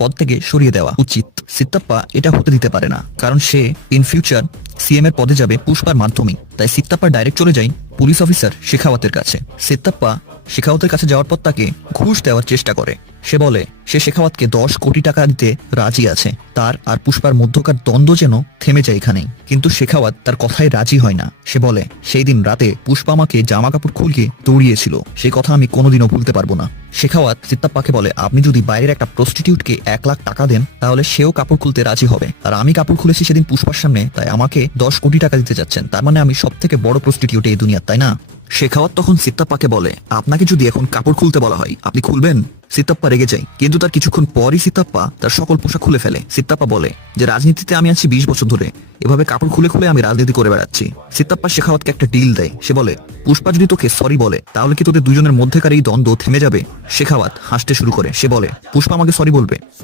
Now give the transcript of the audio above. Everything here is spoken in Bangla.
পদ থেকে সরিয়ে দেওয়া উচিত। সিত্তাপ্পা এটা হতে দিতে পারে না, কারণ সে ইন ফিউচার সিএম এর পদে যাবে পুষ্পার মাধ্যমে। তাই সিত্তাপ্পা ডাইরেক্ট চলে যায় পুলিশ অফিসার শেখাওয়াতের কাছে। সিত্তাপ্পা শেখাওয়াতের কাছে যাওয়ার পর তাকে ঘুষ দেওয়ার চেষ্টা করে। সে বলে সে শেখাওয়াতকে 10 কোটি টাকা দিতে রাজি আছে। তার আর পুষ্পার মধ্যকার দ্বন্দ্ব যেন থেমে যায় এখানেই। কিন্তু শেখাওয়াত তার কথায় রাজি হয় না। সে বলে সেই দিন রাতে পুষ্পা আমাকে জামা কাপড় খুলকে দৌড়িয়েছিল, সেই কথা আমি কোনোদিনও ভুলতে পারবো না। শেখাওয়াত সিত্তাপ্পাকে বলে আপনি যদি বাইরের একটা প্রস্টিটিউটকে 1 লাখ টাকা দেন তাহলে সেও কাপড় খুলতে রাজি হবে। আর আমি কাপড় খুলেছি সেদিন পুষ্পার সামনে, তাই আমাকে 10 কোটি টাকা দিতে যাচ্ছেন, তার মানে আমি সব থেকে বড় প্রস্টিটিউট এই দুনিয়ার, তাই না? শেখাওয়াত তখন সিত্তাপ্পাকে বলে আপনাকে যদি এখন কাপড় খুলতে বলা হয় আপনি খুলবেন? সিত্তাপ্পা রেগে যায়, কিন্তু তার কিছুক্ষণ পরই সিত্তাপ্পা তার সকল পোশাক খুলে ফেলে। সিত্তাপ্পা বলে যে রাজনীতিতে আমি আছি 20 বছর ধরে, এভাবে কাপড় খুলে খুলে আমি রাজনীতি করে বেড়াচ্ছি। সিত্তাপ্পা শেখাওয়াতকে একটা ডিল দেয়। সে বলে পুষ্পা যদি তোকে সরি বলে তাহলে কি তোদের দুজনের মধ্যেকার এই দ্বন্দ্ব থেমে যাবে? শেখাওয়াত হাসতে শুরু করে। সে বলে পুষ্পা আমাকে সরি বলবে?